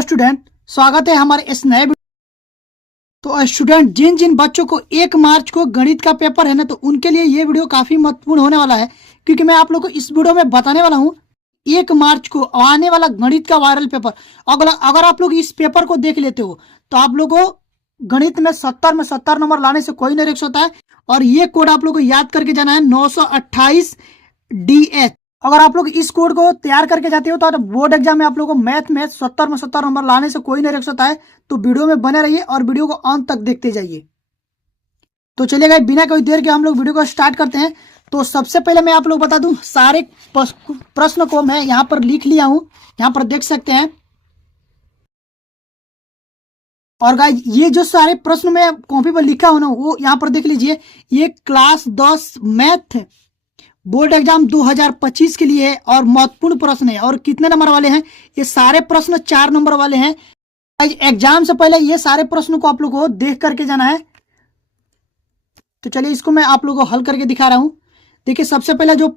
Hello student, स्वागत है हमारे इस नए वीडियो। तो स्टूडेंट, जिन जिन बच्चों को 1 मार्च को गणित का पेपर है ना, तो उनके लिए ये वीडियो काफी महत्वपूर्ण होने वाला है, क्योंकि मैं आप लोगों को इस वीडियो में बताने वाला हूँ 1 मार्च को आने वाला गणित का वायरल पेपर। अगर आप लोग इस पेपर को देख लेते हो तो आप लोग को गणित में 70 नंबर लाने से कोई नहीं रोक सकता है। और ये कोड आप लोग को याद करके जाना है, 928DH। अगर आप लोग इस कोड को तैयार करके जाते हो तो बोर्ड एग्जाम में आप लोगों को मैथ में 70 नंबर लाने से कोई नहीं रोक सकता है। तो वीडियो में बने रहिए और वीडियो को अंत तक देखते जाइए। तो चलिए गाइस, बिना कोई देर के हम लोग वीडियो को स्टार्ट करते हैं। तो सबसे पहले मैं आप लोग बता दूं, सारे प्रश्न को मैं यहाँ पर लिख लिया हूं, यहाँ पर देख सकते हैं। और गाइस, ये जो सारे प्रश्न मैं कॉपी पर लिखा हूं ना, वो यहाँ पर देख लीजिए। ये क्लास 10 मैथ बोर्ड एग्जाम 2025 के लिए है और महत्वपूर्ण प्रश्न है। और कितने नंबर वाले हैं? ये सारे प्रश्न 4 नंबर वाले हैं। एग्जाम से पहले ये सारे प्रश्नों को आप लोग को देख करके जाना है। तो चलिए, इसको मैं आप लोगों को हल करके दिखा रहा हूं। देखिए, सबसे पहला जो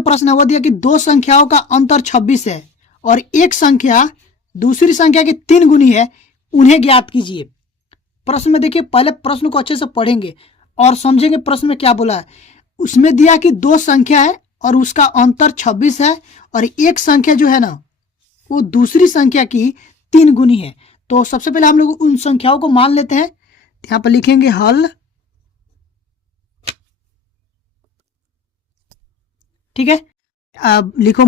प्रश्न है वो दिया कि दो संख्याओं का अंतर 26 है और एक संख्या दूसरी संख्या की 3 गुनी है, उन्हें ज्ञात कीजिए। प्रश्न में देखिए, पहले प्रश्न को अच्छे से पढ़ेंगे और समझेंगे प्रश्न में क्या बोला है। उसमें दिया कि दो संख्या है और उसका अंतर 26 है और एक संख्या जो है ना, वो दूसरी संख्या की 3 गुनी है। तो सबसे पहले हम लोग उन संख्याओं को मान लेते हैं। यहां पर लिखेंगे हल। ठीक है, अब लिखो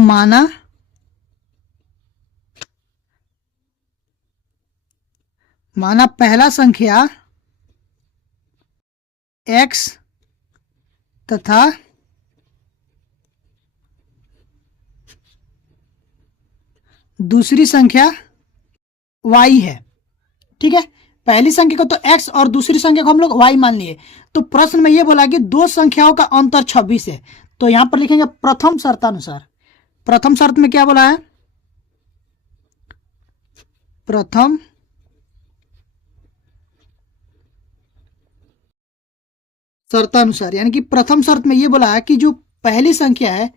माना पहला संख्या x तथा दूसरी संख्या y है। ठीक है, पहली संख्या को तो x और दूसरी संख्या को हम लोग y मान लिए। तो प्रश्न में यह बोला कि दो संख्याओं का अंतर 26 है। तो यहां पर लिखेंगे प्रथम शर्तानुसार। प्रथम शर्त में क्या बोला है? प्रथम शर्तानुसार, यानी कि प्रथम शर्त में यह बोला है कि जो पहली संख्या है,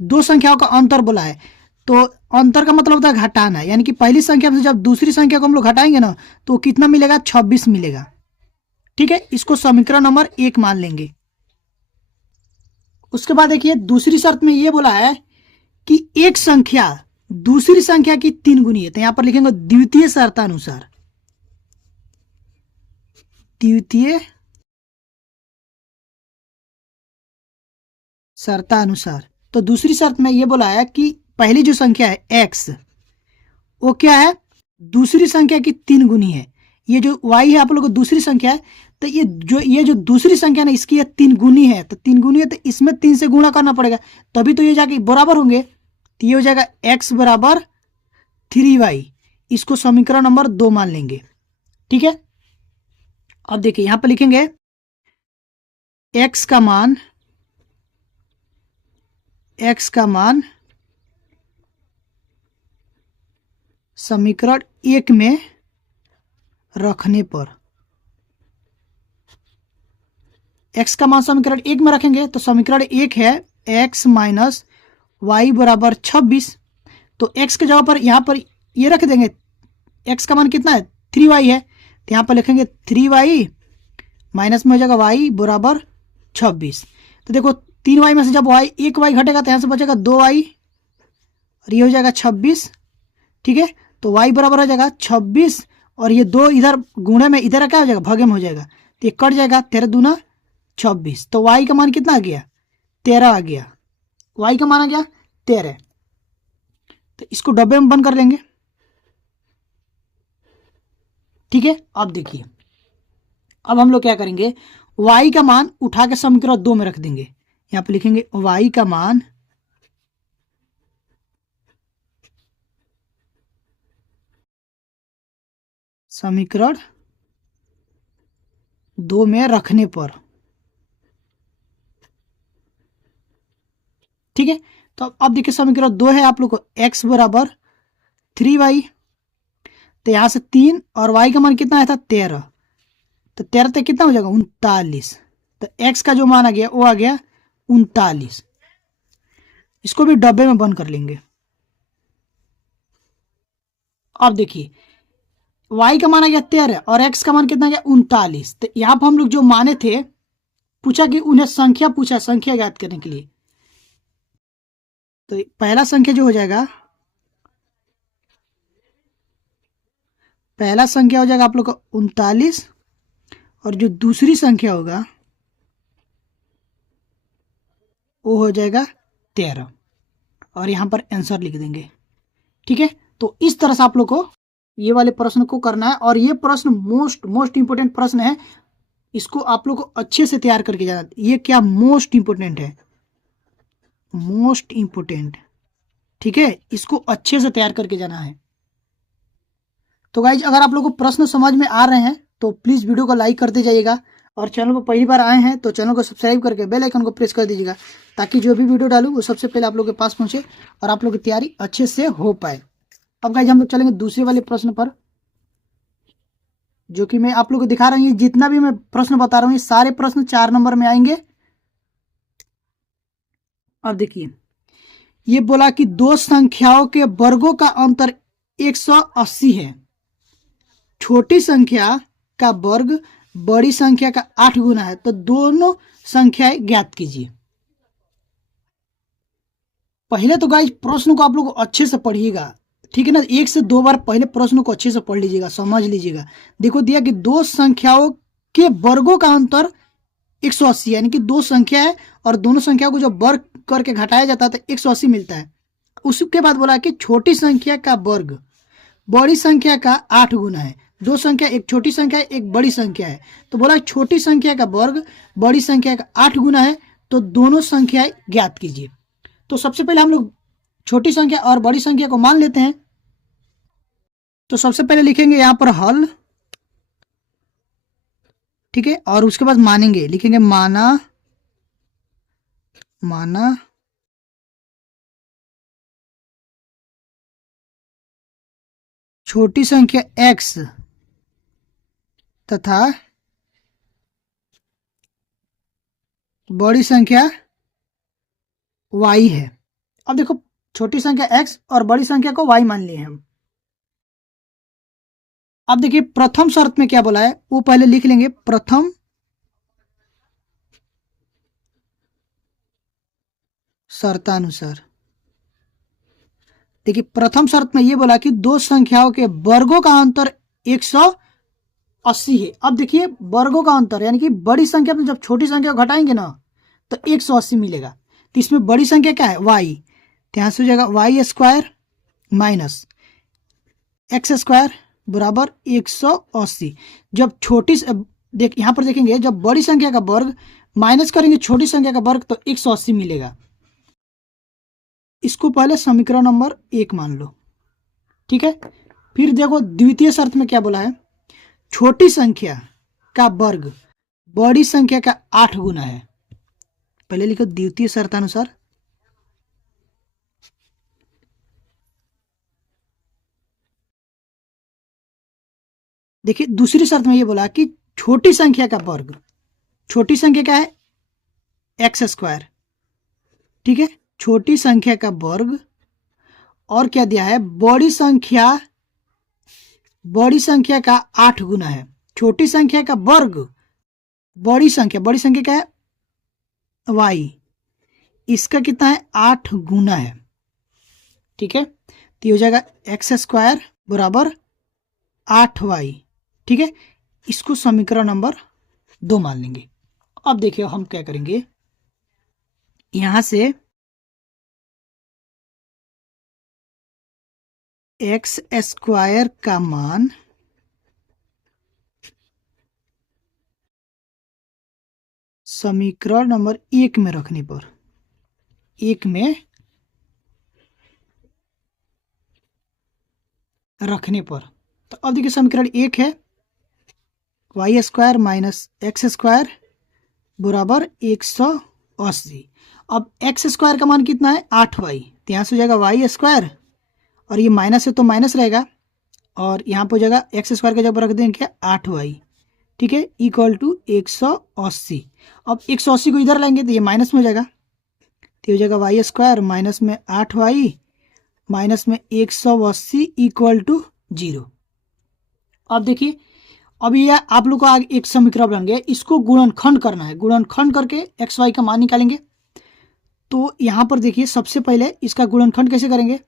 दो संख्याओं का अंतर बोला है। तो अंतर का मतलब होता है घटाना, यानी कि पहली संख्या से जब दूसरी संख्या को हम लोग घटाएंगे ना, तो कितना मिलेगा? 26 मिलेगा। ठीक है, इसको समीकरण नंबर 1 मान लेंगे। उसके बाद देखिए, दूसरी शर्त में यह बोला है कि एक संख्या दूसरी संख्या की 3 गुनी है। तो यहां पर लिखेंगे द्वितीय शर्तानुसार। द्वितीय शर्तानुसार। तो दूसरी शर्त में यह बोला है कि पहली जो संख्या है x, वो क्या है? दूसरी संख्या की 3 गुनी है। ये जो y है आप लोग को दूसरी संख्या है, तो ये जो दूसरी संख्या ना, इसकी 3 गुनी है। तो 3 गुनी है तो इसमें 3 से गुणा करना पड़ेगा, तभी तो ये जाके बराबर होंगे। तो ये हो जाएगा x बराबर 3y। इसको समीकरण नंबर 2 मान लेंगे। ठीक है, अब देखिए यहां पर लिखेंगे x का मान समीकरण 1 में रखने पर, x का मान समीकरण 1 में रखेंगे तो समीकरण 1 है x माइनस वाई बराबर 26। तो x के जगह पर यहां पर ये रख देंगे। x का मान कितना है? 3y है। तो यहां पर लिखेंगे 3y माइनस में हो जाएगा y बराबर 26। तो देखो, 3y में से जब एक y घटेगा तो यहां से बचेगा 2y और ये हो जाएगा 26। ठीक है, तो y बराबर हो जाएगा 26 और ये 2 इधर गुणे में, इधर क्या हो जाएगा? भागे में हो जाएगा। तो ये कट जाएगा, 13 दूना 26। तो y का मान कितना आ गया? 13 आ गया। y का मान आ गया 13। तो इसको डब्बे में बंद कर लेंगे। ठीक है, अब देखिए, अब हम लोग क्या करेंगे? y का मान उठा के समीकरण 2 में रख देंगे। यहां पे लिखेंगे y का मान समीकरण 2 में रखने पर। ठीक है, तो अब देखिए समीकरण 2 है आप लोग को x बराबर 3y। तो यहां से 3 और y का मान कितना आया था? 13। तो 13 तक कितना हो जाएगा? 39। तो x का जो मान आ गया वो आ गया 39। इसको भी डब्बे में बंद कर लेंगे। अब देखिए y का मान आ गया 13 और x का मान कितना गया 39। तो यहाँ पर हम लोग जो माने थे, पूछा कि उन्हें संख्या पूछा, संख्या ज्ञात करने के लिए। तो पहला संख्या जो हो जाएगा, पहला संख्या हो जाएगा आप लोग का 39 और जो दूसरी संख्या होगा वो हो जाएगा 13 और यहाँ पर आंसर लिख देंगे। ठीक है, तो इस तरह से आप लोग को ये वाले प्रश्न को करना है और ये प्रश्न मोस्ट इंपोर्टेंट प्रश्न है। इसको आप लोग को अच्छे से तैयार करके जाना। ये क्या मोस्ट इंपोर्टेंट है, मोस्ट इंपोर्टेंट। ठीक है, इसको अच्छे से तैयार करके जाना है। तो गाइज अगर आप लोग को प्रश्न समझ में आ रहे हैं तो प्लीज वीडियो को लाइक करते जाइएगा और चैनल को पहली बार आए हैं तो चैनल को सब्सक्राइब करके बेल आइकन को प्रेस कर दीजिएगा ताकि जो भी वीडियो डालूं वो सबसे पहले आप लोग के पास पहुंचे और आप लोग की तैयारी अच्छे से हो पाए। अब गाइज हम लोग चलेंगे दूसरे वाले प्रश्न पर, जो कि मैं आप लोग को दिखा रहा हूँ। जितना भी मैं प्रश्न बता रहा हूँ ये सारे प्रश्न 4 नंबर में आएंगे। अब देखिए ये बोला कि दो संख्याओं के वर्गों का अंतर 180 है। छोटी संख्या का वर्ग बड़ी संख्या का 8 गुना है, तो दोनों संख्याएं ज्ञात कीजिए। पहले तो गाइस प्रश्न को आप लोग अच्छे से पढ़िएगा, ठीक है ना। 1 से 2 बार पहले प्रश्न को अच्छे से पढ़ लीजिएगा, समझ लीजिएगा। देखो दिया कि दो संख्याओं के वर्गों का अंतर 180, यानी कि दो संख्या है और दोनों संख्याओं को जब वर्ग करके घटाया जाता है तो 180 मिलता है। उसके बाद बोला कि छोटी संख्या का वर्ग बड़ी संख्या का 8 गुना है। दो संख्या, एक छोटी संख्या है एक बड़ी संख्या है, तो बोला छोटी संख्या का वर्ग बड़ी संख्या का 8 गुना है, तो दोनों संख्याएं ज्ञात कीजिए। तो सबसे पहले हम लोग छोटी संख्या और बड़ी संख्या को मान लेते हैं। तो सबसे पहले लिखेंगे यहां पर हल, ठीक है, और उसके बाद मानेंगे, लिखेंगे माना छोटी संख्या x तथा बड़ी संख्या y है। अब देखो छोटी संख्या x और बड़ी संख्या को y मान लिए हम। अब देखिए प्रथम शर्त में क्या बोला है वो पहले लिख लेंगे। प्रथम शर्तानुसार, देखिए प्रथम शर्त में ये बोला कि दो संख्याओं के वर्गों का अंतर 180 है। अब देखिए वर्गों का अंतर यानी कि बड़ी संख्या में जब छोटी संख्या को घटाएंगे ना तो 180 मिलेगा। तो इसमें बड़ी संख्या क्या है y, तो यहां से हो जाएगा y square minus X square बराबर 180। जब छोटी देख यहां पर देखेंगे जब बड़ी संख्या का वर्ग माइनस करेंगे छोटी संख्या का वर्ग तो 180 मिलेगा। इसको पहले समीकरण नंबर 1 मान लो, ठीक है। फिर देखो द्वितीय शर्त में क्या बोला है, छोटी संख्या का वर्ग बड़ी संख्या का 8 गुना है। पहले लिखो द्वितीय शर्तानुसार, देखिए दूसरी शर्त में ये बोला कि छोटी संख्या का वर्ग, छोटी संख्या क्या है एक्स स्क्वायर, ठीक है, छोटी संख्या का वर्ग और क्या दिया है बड़ी संख्या का 8 गुना है। छोटी संख्या का वर्ग बड़ी संख्या क्या है y, इसका कितना है 8 गुना है, ठीक है। तो ये हो जाएगा एक्स स्क्वायर बराबर 8y, ठीक है। इसको समीकरण नंबर 2 मान लेंगे। अब देखिए हम क्या करेंगे, यहां से एक्स स्क्वायर का मान समीकरण नंबर 1 में रखने पर, 1 में रखने पर, तो अब देखिए समीकरण 1 है Y square minus X square बराबर 180। अब एक्स स्क्वायर का मान कितना है 8y, तो यहाँ से हो जाएगा वाई स्क्वायर और ये माइनस है तो माइनस रहेगा और यहाँ पर हो जाएगा एक्स स्क्वायर का जब रख देंगे क्या 8y, ठीक है, इक्वल टू 180। अब 180 को इधर लाएंगे तो ये माइनस में हो जाएगा, तो हो जाएगा वाई स्क्वायर माइनस में 8y माइनस में 180 इक्वल टू 0। अब देखिए, अब ये आप लोग को आगे एक समीकरण बन गया, इसको गुणनखंड करना है। गुणनखंड करके एक्स वाई का मान निकालेंगे। तो यहाँ पर देखिए, सबसे पहले इसका गुणनखंड कैसे करेंगे।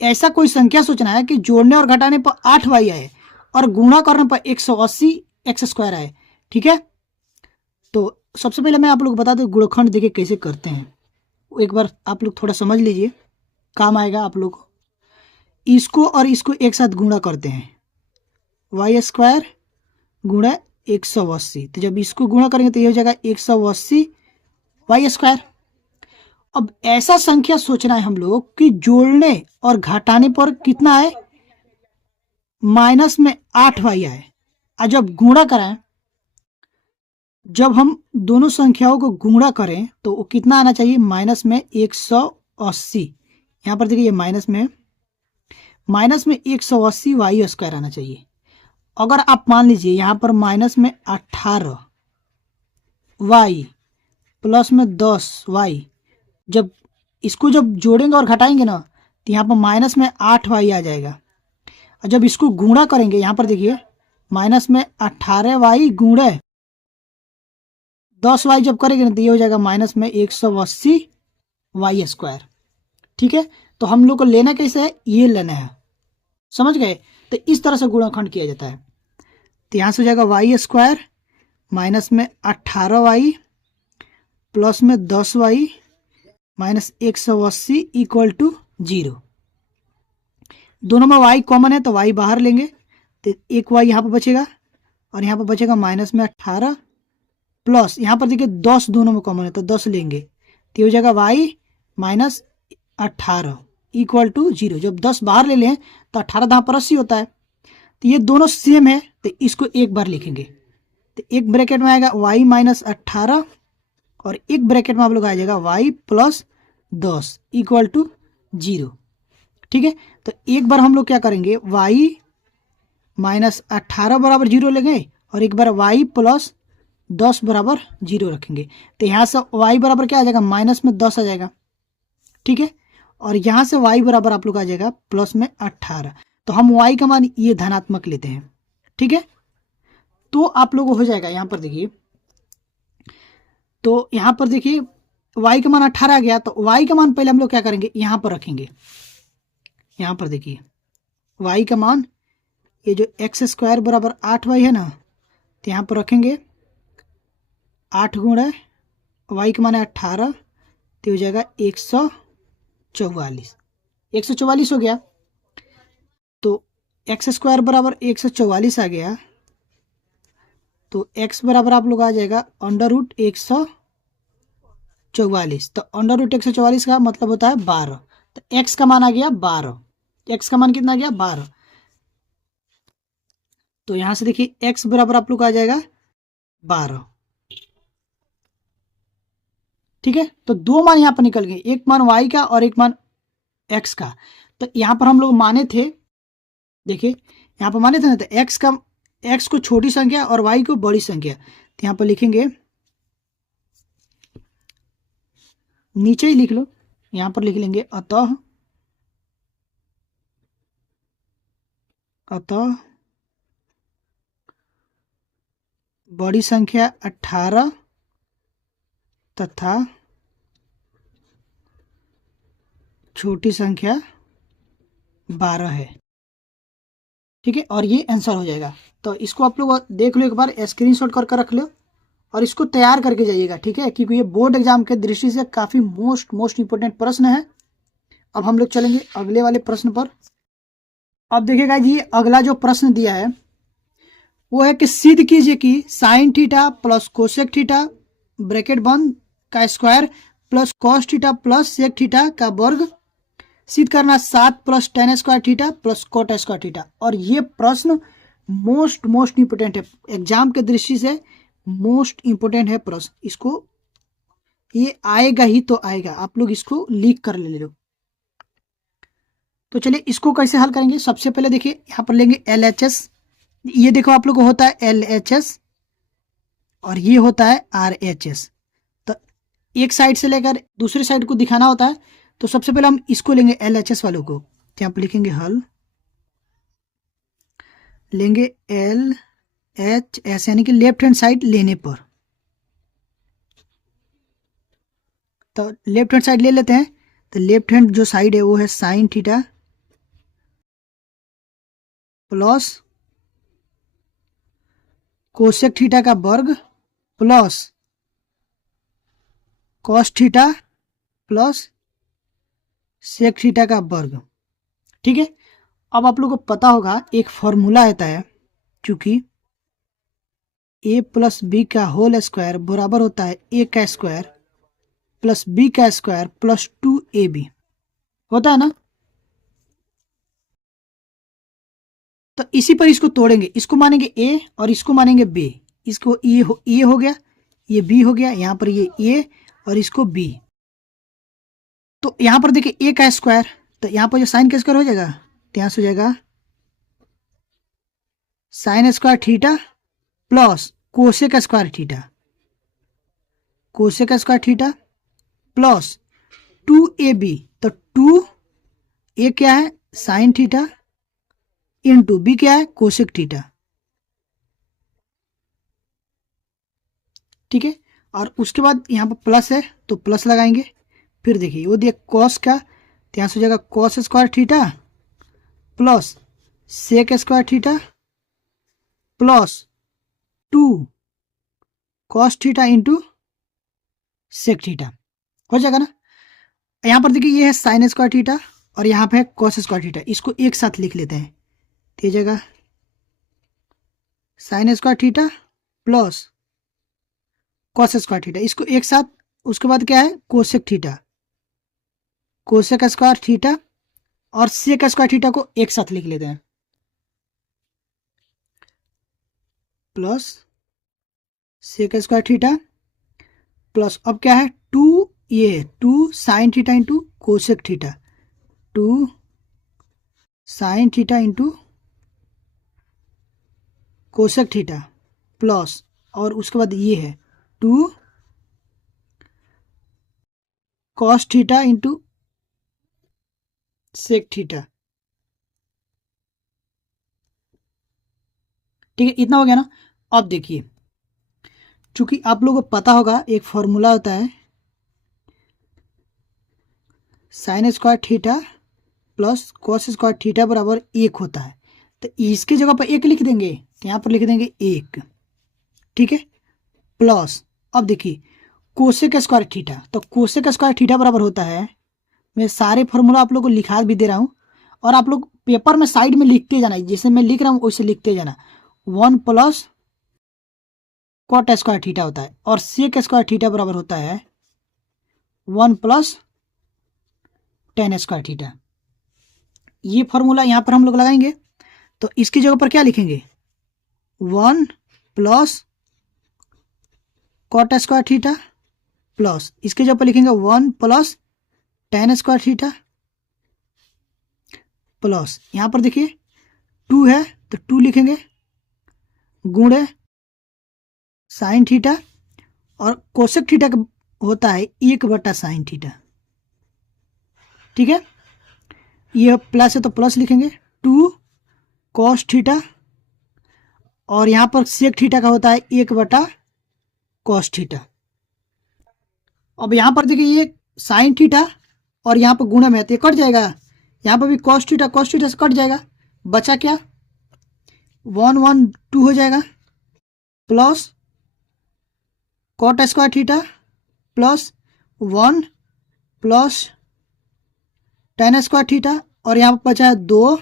ऐसा कोई संख्या सोचना है कि जोड़ने और घटाने पर 8 वाई आए और गुणा करने पर 180 एक्स स्क्वायर आए। ठीक है, तो सबसे पहले मैं आप लोग को बता दूं गुणनखंड देखिए कैसे करते हैं। एक बार आप लोग थोड़ा समझ लीजिए, काम आएगा आप लोग को। इसको और इसको एक साथ गुणा करते हैं, वाई स्क्वायर गुणा 180। तो जब इसको गुणा करेंगे तो ये हो जाएगा 180 वाई स्क्वायर। अब ऐसा संख्या सोचना है हम लोग कि जोड़ने और घटाने पर कितना आए, माइनस में 8 वाई आए। और जब गुणा कराएं, जब हम दोनों संख्याओं को गुणा करें तो वो कितना आना चाहिए, माइनस में 180। यहाँ पर देखिए ये माइनस में 180 वाई स्क्वायर आना चाहिए। अगर आप मान लीजिए यहाँ पर माइनस में 18 वाई प्लस में 10 वाई, जब इसको जब जोड़ेंगे और घटाएंगे ना तो यहाँ पर माइनस में 8 वाई आ जाएगा। और जब इसको गुणा करेंगे, यहाँ पर देखिए माइनस में 18 वाई गुणे 10 वाई जब करेंगे ना तो ये हो जाएगा माइनस में 180 वाई स्क्वायर। ठीक है, तो हम लोग को लेना कैसे है, ये लेना है, समझ गए। तो इस तरह से गुणनखंड किया जाता है। तो यहाँ से हो जाएगा वाई स्क्वायर माइनस में 18 वाई प्लस में 10 वाई माइनस 180 इक्वल टू 0। दोनों में y कॉमन है तो y बाहर लेंगे तो एक y यहाँ पर बचेगा और यहाँ पर बचेगा माइनस में 18 प्लस, यहाँ पर देखिए 10 दोनों में कॉमन है तो 10 लेंगे तो ये हो जाएगा y माइनस 18 इक्वल टू 0। जब 10 बाहर ले लें तो 18 यहाँ पर 80 होता है। तो ये दोनों सेम है तो इसको एक बार लिखेंगे। तो एक ब्रैकेट में आएगा y माइनस 18 और एक ब्रैकेट में आप लोग आ जाएगा y प्लस 10 इक्वल टू 0। ठीक है, तो एक बार हम लोग क्या करेंगे, y माइनस 18 बराबर 0 लेंगे और एक बार y प्लस 10 बराबर 0 रखेंगे। तो यहाँ से y बराबर क्या आ जाएगा, माइनस में 10 आ जाएगा। ठीक है, और यहाँ से y बराबर आप लोग आ जाएगा प्लस में 18। तो हम y का मान ये धनात्मक लेते हैं। ठीक है, तो आप लोग हो जाएगा, यहाँ पर देखिए, तो यहाँ पर देखिए y का मान 18 आ गया। तो y का मान पहले हम लोग क्या करेंगे, यहाँ पर रखेंगे। यहाँ पर देखिए y का मान, ये जो एक्स स्क्वायर बराबर 8y है ना, तो यहाँ पर रखेंगे 8 गुणा y का मान है 18 तो हो जाएगा 144 हो गया। तो एक्स स्क्वायर बराबर 144 आ गया। तो x बराबर आप लोग आ जाएगा अंडर रूट 144। तो अंडर रूट 144 का मतलब होता है 12। तो x का मान आ गया 12। x का मान कितना आ गया, 12। तो यहां से देखिए x बराबर आप लोग आ जाएगा 12। ठीक है, तो दो मान यहां पर निकल गए, एक मान y का और एक मान x का। तो यहां पर हम लोग माने थे, देखिए यहां पर माने थे ना, तो x को छोटी संख्या और y को बड़ी संख्या। तो यहां पर लिखेंगे, नीचे ही लिख लो, यहां पर लिख लेंगे अतः बड़ी संख्या 18 तथा छोटी संख्या 12 है। ठीक है, और ये आंसर हो जाएगा। तो इसको आप लोग देख लो, एक बार स्क्रीनशॉट करके रख लो और इसको तैयार करके जाइएगा। ठीक है, क्योंकि ये बोर्ड एग्जाम के दृष्टि से काफी मोस्ट इंपोर्टेंट प्रश्न है। अब हम लोग चलेंगे अगले वाले प्रश्न पर। अब देखिएगा जी, अगला जो प्रश्न दिया है वो है कि सिद्ध कीजिए कि sine theta plus cosec theta bracket बंद का square plus cos theta plus sec theta का वर्ग सिद्ध करना 7 plus tan square theta plus cot square theta. और ये प्रश्न मोस्ट इंपोर्टेंट है, एग्जाम के दृष्टि से मोस्ट इंपोर्टेंट है प्रश्न। इसको ये आएगा ही तो आएगा, आप लोग इसको लीक कर ले लो। तो चलिए इसको कैसे हल करेंगे। सबसे पहले देखिए यहाँ पर लेंगे LHS। ये देखो आप लोग को होता है LHS और ये होता है RHS। तो एक साइड से लेकर दूसरे साइड को दिखाना होता है। तो सबसे पहले हम इसको लेंगे LHS वालों को। तो यहाँ पर लिखेंगे हल लेंगे एल एच एस, यानी कि लेफ्ट हैंड साइड लेने पर। तो लेफ्ट हैंड साइड ले लेते हैं। तो लेफ्ट हैंड जो साइड है वो है sine theta plus cosec theta का वर्ग plus cos theta plus sec theta का वर्ग। ठीक है, अब आप लोग को पता होगा एक फॉर्मूला आता है, चूंकि ए प्लस बी का होल स्क्वायर बराबर होता है ए का स्क्वायर प्लस बी का स्क्वायर प्लस 2ab, होता है ना। तो इसी पर इसको तोड़ेंगे, इसको मानेंगे ए और इसको मानेंगे बी। इसको ए हो गया, ये बी हो गया, यहां पर ये ए और इसको बी। तो यहां पर देखिए ए का स्क्वायर, तो यहां पर जो साइन का स्क्वायर हो जाएगा, तो यहां से हो जाएगा sine square theta plus cosec square theta, cosec square theta plus 2ab। तो 2a क्या है साइन थीटा इंटू बी क्या है कोसेक थीटा। ठीक है, और उसके बाद यहाँ पर प्लस है तो प्लस लगाएंगे। फिर देखिए वो दिया कॉस का, तो यहाँ से हो जाएगा cos square theta plus sec square theta plus 2 cos theta into sec theta, हो जाएगा ना। यहाँ पर देखिए ये है साइन स्क्वायर थीटा और यहाँ पे है कॉस स्क्वायर थीटा, इसको एक साथ लिख लेते हैं। तो ये जगह sine square theta plus cos square theta, इसको एक साथ। उसके बाद क्या है cosec theta, cosec square theta और सेक स्क्वायर थीटा को एक साथ लिख लेते हैं, plus sec square theta plus अब क्या है 2 sine theta into cosec theta, 2 sine theta into cosec theta plus, और उसके बाद ये है 2 cos theta into sec theta. ठीक है, इतना हो गया ना। अब देखिए चूंकि आप लोगों को पता होगा एक फॉर्मूला होता है sine square theta plus cos square theta बराबर 1 होता है। तो इसके जगह पर 1 लिख देंगे, तो यहाँ पर लिख देंगे 1। ठीक है, प्लस अब देखिए कोसेक स्क्वायर थीटा, तो कोसेक स्क्वायर थीटा बराबर होता है, मैं सारे फॉर्मूला आप लोग को लिखा भी दे रहा हूँ और आप लोग पेपर में साइड में लिखते जाना, जैसे मैं लिख रहा हूँ वैसे लिखते जाना। 1 प्लस कॉट स्क्वायर थीटा होता है और सेक स्क्वायर थीटा बराबर होता है 1 प्लस टेन स्क्वायर थीटा। ये फॉर्मूला यहाँ पर हम लोग लगाएंगे, तो इसकी जगह पर क्या लिखेंगे 1 plus cot square theta plus इसके जगह पर लिखेंगे 1 plus tan square theta plus यहाँ पर देखिए 2 है तो 2 लिखेंगे गुणे साइन थीटा और कोसेक थीटा का होता है 1/साइन थीटा। ठीक है, ये प्लस है तो प्लस लिखेंगे 2 कॉस थीटा और यहाँ पर सेक थीटा का होता है 1/कॉस थीटा। अब यहाँ पर देखिए ये साइन थीटा और यहाँ पर गुणा में तो कट जाएगा, यहाँ पर भी कॉस थीटा से कट जाएगा, बचा क्या 1 1 2 हो जाएगा plus cot square theta plus 1 plus tan square theta और यहाँ पर बचा है 2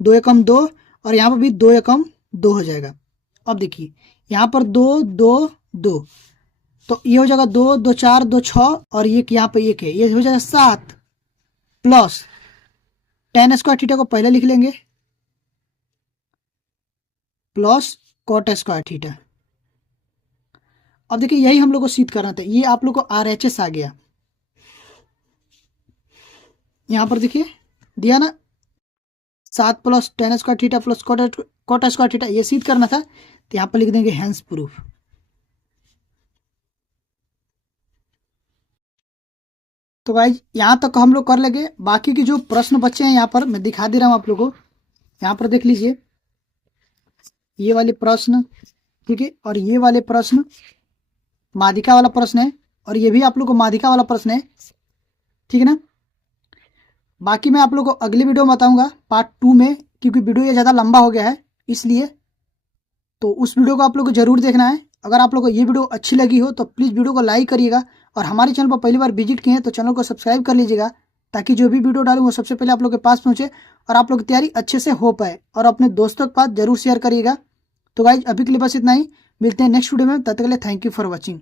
2 एकम 2 और यहाँ पर भी 2 एकम 2 हो जाएगा। अब देखिए यहाँ पर 2 2 2, तो ये हो जाएगा 2 2 4 2 6 और ये यहाँ पर 1 है, ये हो जाएगा 7 प्लस टेन स्क्वायर थीटा को पहले लिख लेंगे प्लस कॉट स्क्वायर थीटा। अब देखिए यही हम लोग को सिद्ध करना था, ये आप लोग को RHS आ गया। यहाँ पर देखिए दिया ना 7 plus tan square theta plus cot square theta, ये सिद्ध करना था, तो यहाँ पर लिख देंगे हेंस प्रूफ। तो भाई यहाँ तक हम लोग कर लेंगे, बाकी के जो प्रश्न बच्चे हैं यहाँ पर मैं दिखा दे रहा हूँ आप लोगों को। यहाँ पर देख लीजिए ये वाले प्रश्न, ठीक है, और ये वाले प्रश्न माध्यिका वाला प्रश्न है, और ये भी आप लोग को माध्यिका वाला प्रश्न है, ठीक है ना। बाकी मैं आप लोग को अगली वीडियो में बताऊंगा पार्ट 2 में, क्योंकि वीडियो ये ज़्यादा लंबा हो गया है इसलिए। तो उस वीडियो को आप लोग को जरूर देखना है। अगर आप लोग को ये वीडियो अच्छी लगी हो तो प्लीज़ वीडियो को लाइक करिएगा, और हमारे चैनल पर पहली बार विजिट किए हैं तो चैनल को सब्सक्राइब कर लीजिएगा, ताकि जो भी वीडियो डालूँ वो सबसे पहले आप लोग के पास पहुँचे और आप लोग की तैयारी अच्छे से हो पाए। और अपने दोस्तों के पास जरूर शेयर करिएगा। तो गाइज अभी के लिए बस इतना ही, मिलते हैं नेक्स्ट वीडियो में, तब तक के लिए थैंक यू फॉर वॉचिंग।